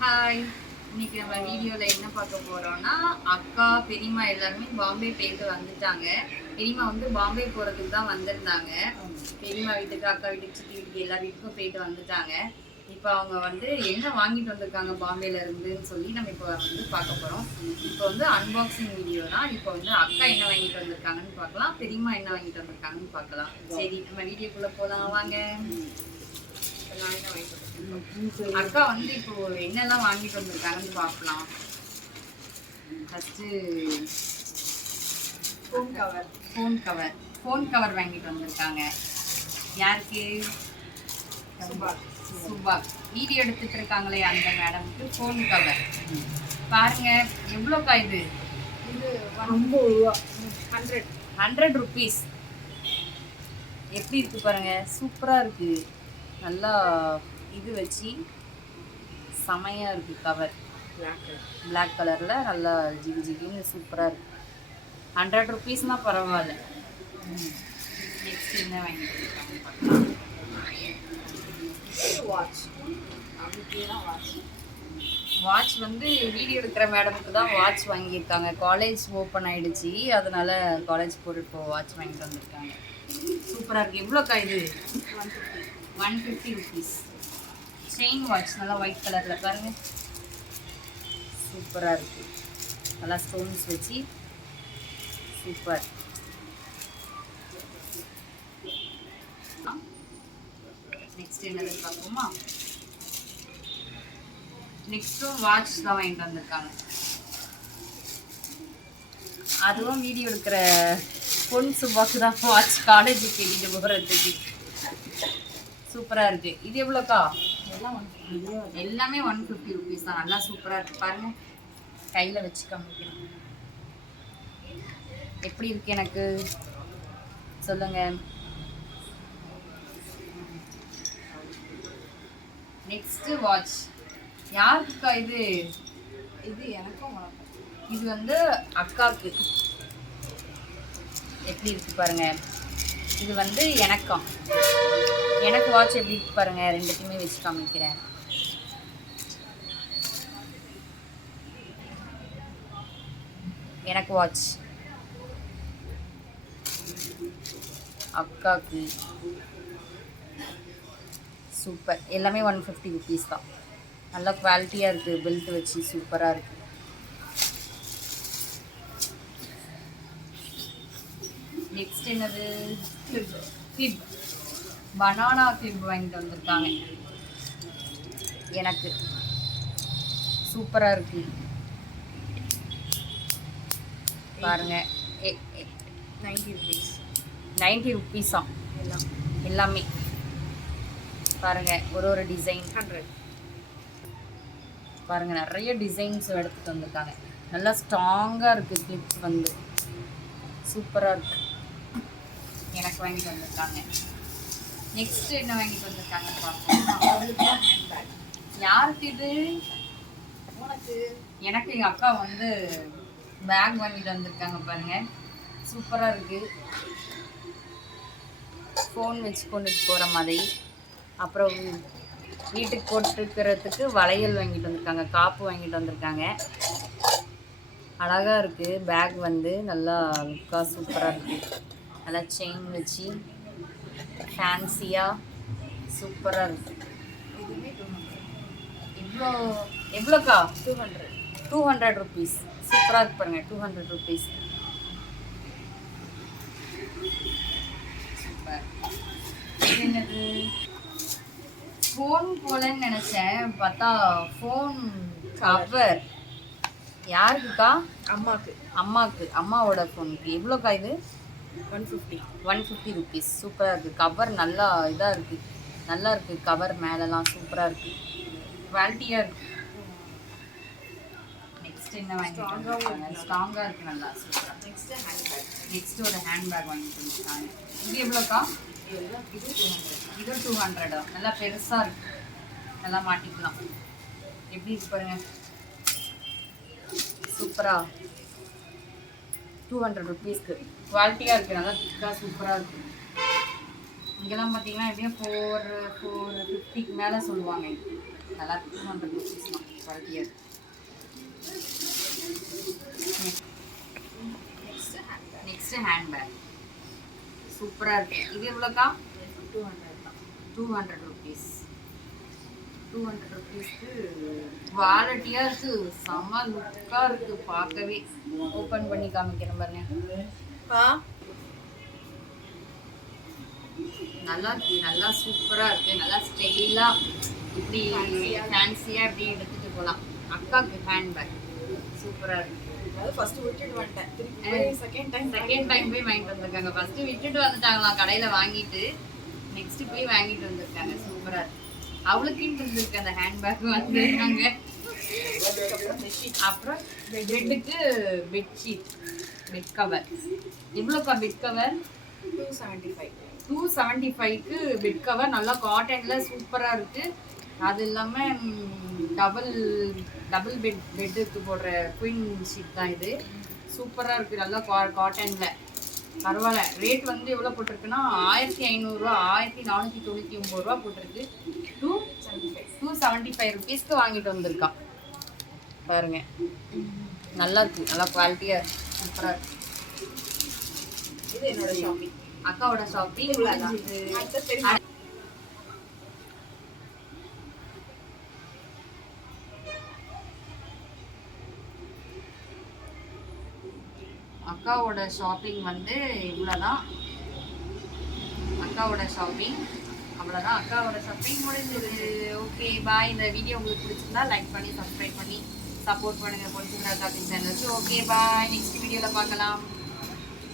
Hi. இன்னைக்கு நம்ம வீடியோவில் என்ன பார்க்க போகிறோம்னா, அக்கா பெரியம்மா எல்லாருமே பாம்பே போயிட்டு வந்துட்டாங்க. பெரியம்மா வந்து பாம்பே போகிறதுக்கு தான் வந்திருந்தாங்க. பெரியம்மா வீட்டுக்கு, அக்கா வீட்டுக்கு, சித்தி வீட்டுக்கு எல்லா வீட்டுக்கும் போயிட்டு வந்துட்டாங்க. இப்போ அவங்க வந்து என்ன வாங்கிட்டு வந்திருக்காங்க பாம்பேல இருந்துன்னு சொல்லி நம்ம இப்போ வந்து பார்க்க போகிறோம். இப்போ வந்து அன்பாக்சிங் வீடியோ தான். இப்போ வந்து அக்கா என்ன வாங்கிட்டு வந்திருக்காங்கன்னு பார்க்கலாம், பெரியம்மா என்ன வாங்கிட்டு வந்திருக்காங்கன்னு பார்க்கலாம். சரி, நம்ம வீடியோக்குள்ளே போகலாம் வாங்க. அக்கா வந்து இப்போ என்னெல்லாம் வாங்கிட்டு வந்திருக்காங்கன்னு பார்க்கலாம். ஃபஸ்ட்டு ஃபோன் கவர் வாங்கிட்டு வந்திருக்காங்க. யாருக்கு? சுபா. வீடியோ எடுத்துட்டு இருக்காங்களே அந்த மேடமுக்கு ஃபோன் கவர். பாருங்க எவ்வளோக்கா இது? இது 100 rupees. எப்படி இருக்கு பாருங்க, சூப்பராக இருக்கு. நல்லா இது வச்சு செமையாக இருக்குது. கவர் பிளாக் கலரில் நல்லா ஜிகி ஜிகின்னு சூப்பராக இருக்குது. 100 rupeesனால் பரவாயில்ல. நெக்ஸ்ட் என்ன வாங்கிட்டு இருக்காங்க பார்க்கலாம். வாட்ச் வந்து வீடியோ எடுக்கிற மேடமுக்கு தான் வாட்ச் வாங்கியிருக்காங்க. காலேஜ் ஓப்பன் ஆகிடுச்சி, அதனால காலேஜ் போட்டு இப்போ வாட்ச் வாங்கிட்டு வந்திருக்காங்க. சூப்பராக இருக்குது. எவ்வளோக்கா இது? 150 rupees. செயின் வாட்ச் நல்லா ஒயிட் கலரில் பாருங்க, சூப்பராக இருக்குது. நல்லா ஸ்டோன்ஸ் வச்சு சூப்பர். நெக்ஸ்ட் என்னது பார்ப்போமா? நெக்ஸ்ட்டும் வாட்ச் தான் வாங்கிட்டு வந்திருக்காங்க. அதுவும் வீடியோ எடுக்கிற பொன் சுபாக்கு தான் வாட்ச், காலேஜுக்கு கேட்டுட்டு போகிறதுக்கு. சூப்பராக இருக்குது. இது எவ்வளோக்கா? எல்லாமே 150 rupees தான். நல்லா சூப்பராக இருக்குது பாருங்க. கையில் வச்சு காமிக்கிறேன். எப்படி இருக்கு எனக்கு சொல்லுங்க. நெக்ஸ்ட் வாட்ச் யாருக்குக்கா இது? இது எனக்கும். இது வந்து அக்காவுக்கு. எப்படி இருக்கு பாருங்க. இது வந்து எனக்கு வாட்ச் எப்படி இருக்கு பாருங்க. ரெண்டுத்தையுமே வச்சு காமிக்கிறேன். எனக்கு வாட்ச், அக்காவுக்கு. சூப்பர். எல்லாமே 150 rupees தான். நல்லா குவாலிட்டியாக இருக்குது. பெல்ட் வச்சு சூப்பராக இருக்குது. நெக்ஸ்ட் என்னது? கிளிப். பனானா கிளிப் வாங்கிட்டு வந்திருக்காங்க. எனக்கு சூப்பராக இருக்கு பாருங்க. 90 rupees எல்லாமே பாருங்க. ஒரு டிசைன் 100 பாருங்க. நிறைய டிசைன்ஸ் எடுத்துட்டு வந்திருக்காங்க. நல்லா ஸ்ட்ராங்காக இருக்குது. கிளிப் வந்து சூப்பராக இருக்கு. எனக்கு வாங்கிட்டு வந்திருக்காங்க. நெக்ஸ்ட் என்ன வாங்கிட்டு வந்திருக்காங்க பார்ப்போம். யாருக்கு இது? எனக்கு எங்கள் அக்கா வந்து பேக் வாங்கிட்டு வந்திருக்காங்க பாருங்க. சூப்பராக இருக்குது. ஃபோன் வச்சு கொண்டுட்டு போகிற மாதிரி. அப்புறம் வீட்டுக்கு போட்டுக்கிறதுக்கு வளையல் வாங்கிட்டு வந்திருக்காங்க. காப்பு வாங்கிட்டு வந்திருக்காங்க. அழகாக இருக்குது. பேக் வந்து நல்லா லுக்காக சூப்பராக இருக்குது. நல்லா செயின் வச்சு ஃபேன்சியாக சூப்பராக இருக்குது. எவ்வளோக்கா? 200 rupees. சூப்பராக இருக்கு பாருங்க. 200 rupees. சூப்பர். என்னது? ஃபோன் போலன்னு நினச்சேன், பார்த்தா ஃபோன் கவர். யாருக்குக்கா? அம்மாவுக்கு. அம்மாவோட ஃபோனுக்கு. எவ்வளோக்கா இது? 150 rupees. சூப்பராக இருக்குது. கவர் நல்லா இதாக இருக்குது. நல்லா இருக்குது. கவர் மேலெலாம் சூப்பராக இருக்குது. குவாலிட்டியாக இருக்குது. நெக்ஸ்ட் என்ன வாங்கிட்டு? ஸ்ட்ராங்காக இருக்குது. நல்லா சூப்பராக. நெக்ஸ்ட் ஒரு ஹேண்ட்பேக் வாங்கிட்டு வந்துருக்காங்க. இது எவ்வளோக்கா? இது 200. நல்லா பெருசாக இருக்குது. நல்லா மாட்டிக்கலாம். எப்படி இருக்கு பாருங்க. சூப்பராக 200 rupeesக்கு. குவாலிட்டியாக இருக்குது. நல்லா திக்காக சூப்பராக இருக்குது. இங்கெல்லாம் பார்த்தீங்கன்னா எப்படியும் 450க்கு மேலே சொல்லுவாங்க. நல்லா 200 rupees தான் குவாலிட்டியாக. நெக்ஸ்ட் ஹேண்ட்பேக் சூப்பராக இருக்கு. இது எவ்வளோக்கா? 200 தான். 200 rupees. 200 rupeesக்கு குவாலிட்டியாக இருக்கு, செம்ம லுக்காக இருக்கு பார்க்கவே. ஓப்பன் பண்ணி காமிக்கிறேன் பாருங்க. நல்லா இருக்கு, நல்லா சூப்பராக இருக்கு, நல்லா ஸ்டைலாக இப்படி ஃபேன்சியாக இப்படி எடுத்துகிட்டு போகலாம். அக்காவுக்கு ஹேண்ட்பேக் சூப்பராக இருக்கு. அது ஃபர்ஸ்ட் விட்டுட்டு வந்துட்டேன், திருப்பி செகண்ட் டைம் போய் வாங்கிட்டு வந்திருக்காங்க. ஃபர்ஸ்ட் விட்டுட்டு வந்துட்டாங்களாம் கடையில வாங்கிட்டு, நெக்ஸ்ட் போய் வாங்கிட்டு வந்திருக்காங்க. சூப்பரா இருக்கு. அவளுக்குன்னு இருந்திருக்கு அந்த ஹேண்ட்பேக் வந்துருக்காங்க. அப்புறம் பெட்டுக்கு பெட்ஷீட், பெட் கவர். எவ்வளோக்கா பெட் கவர்? 275. 275க்கு பெட் கவர் நல்லா காட்டன்ல சூப்பரா இருக்கு. அது இல்லாமல் டபுள் பெட்டுக்கு போடுற குயின் ஷீட் தான் இது. சூப்பராக இருக்குது, நல்லா காட்டனில். பரவாயில்ல. ரேட் வந்து எவ்வளோ போட்டிருக்குன்னா 1500 1499 ரூபா போட்டிருக்கு. 275 rupeesக்கு வாங்கிட்டு வந்திருக்கான் பாருங்க. நல்லா இருக்கு, நல்லா குவாலிட்டியாக இருக்கு, சூப்பராக இருக்கு. இது என்னோட ஷாப்பிங், அக்காவோட ஷாப்பிங். அக்காவோட ஷாப்பிங் வந்து இவ்வளோதான். அக்காவோட ஷாப்பிங் அவ்வளோதான். அக்காவோட ஷாப்பிங் முடிஞ்சது. Okay bye. இந்த வீடியோ உங்களுக்கு பிடிச்சிருந்தா லைக் பண்ணி சப்ஸ்கிரைப் பண்ணி சப்போர்ட் பண்ணுங்கள் பொலிசுந்தரா ஷாப்பிங் சேனலுக்கு. Okay bye. நெக்ஸ்ட் வீடியோவில் பார்க்கலாம்.